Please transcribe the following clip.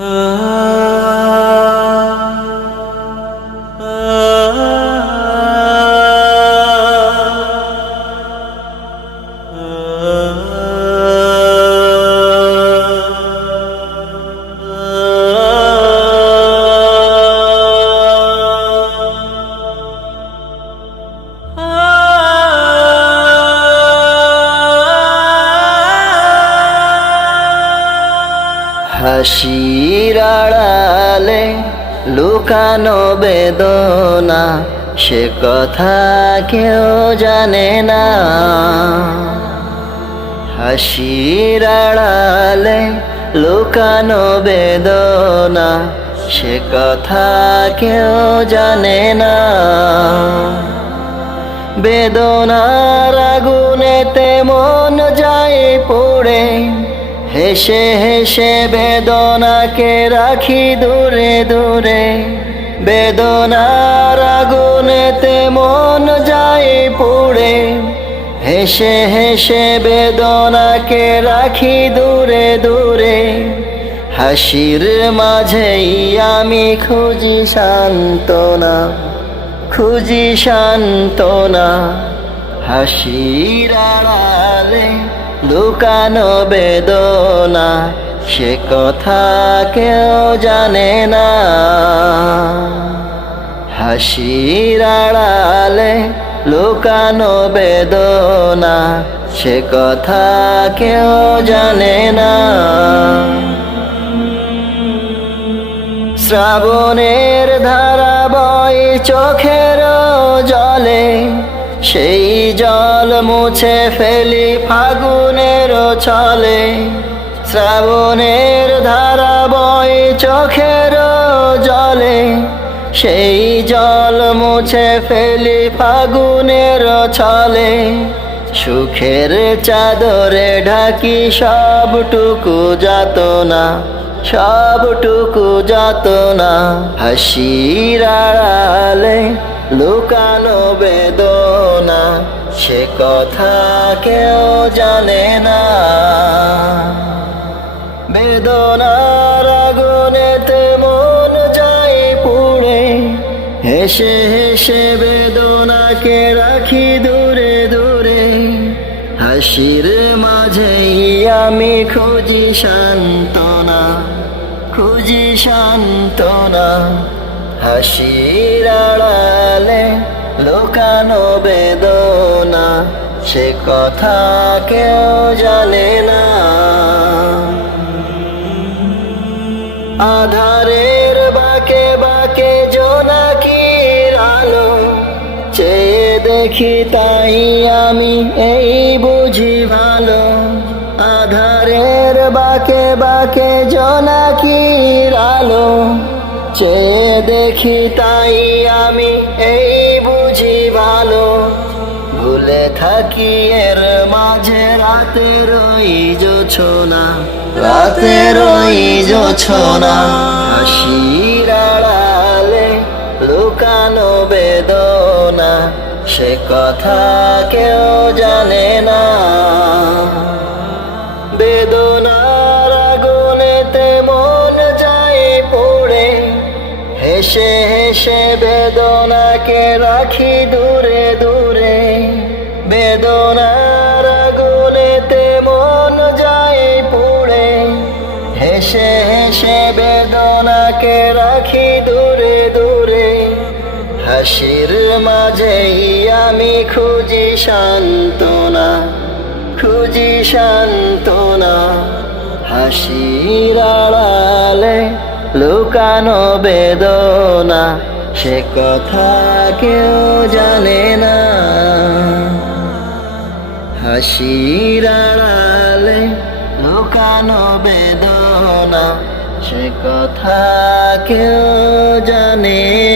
Ah. হাসির আড়ালে লুকানো বেদনা, সে কথা কেউ জানে না। হাসির আড়ালে লুকানো বেদনা, সে কথা কেউ জানে না। বেদনার আগুনেতে মন যায় পড়ে হেসে হেসে বেদনাকে রাখি দূরে দূরে। বেদনার আগুনেতে মন যায় পুড়ে। হেসে হেসে বেদনাকে রাখি দূরে দূরে। হাসির মাঝেই আমি খুঁজি সান্ত্বনা খুঁজি সান্ত্বনা। হাসির আড়ালে লুকানো বেদনা, সে কথা কেউ জানে না। হাসির আড়ালে লুকানো বেদনা, সে কথা কেউ জানে না। শ্রাবণের ধারা বয় চোখের জলে সেই জল মুছে ফেলি ফাগুনের ছলে। শ্রাবণের ধারা বয় চোখের জলে। সেই জল মুছে ফেলি ফাগুনের ছলে। সুখের চাদরে ঢাকি সবটুকু যাত না সবটুকু যাত না হাসির আড়ালে। লুকানো বেদনা, সে কথা কেউ জানে না। বেদনার আগুনেতে মন যাই পুড়ে, হেসে হেসে বেদনাকে রাখি দূরে দূরে। হাসির মাঝেই আমি খুঁজি সান্ত্বনা খুঁজি সান্ত্বনা। হাসির আড়ালে লুকানো বেদনা, সে কথা কেউ জানে না। আধারের বাকে বাকে জোনাকির আলো চেয়ে দেখি তাই আমি এই বুঝি ভালো। আধারের বাকে বাকে জোনাকির আলো চেয়ে দেখি তাই আমি এই বুঝি ভালো। ভুলে থাকি এর মাঝে রাতের ওই জোছনা। রাতের ওই জোছনা। হাসির আড়ালে লুকানো বেদনা। সে কথা কেউ জানে না। হেসে হেসে বেদনাকে রাখি দূরে দূরে। বেদনার আগুনেতে মন যায় পুড়ে। হেসে হেসে বেদনাকে রাখি দূরে দূরে। হাসির মাঝেই আমি খুঁজি সান্ত্বনা খুঁজি সান্ত্বনা। হাসির আড়ালে লুকানো বেদনা, সে কথা কেউ জানে না। হাসির আড়ালে লুকানো বেদনা, সে কথা কেউ জানে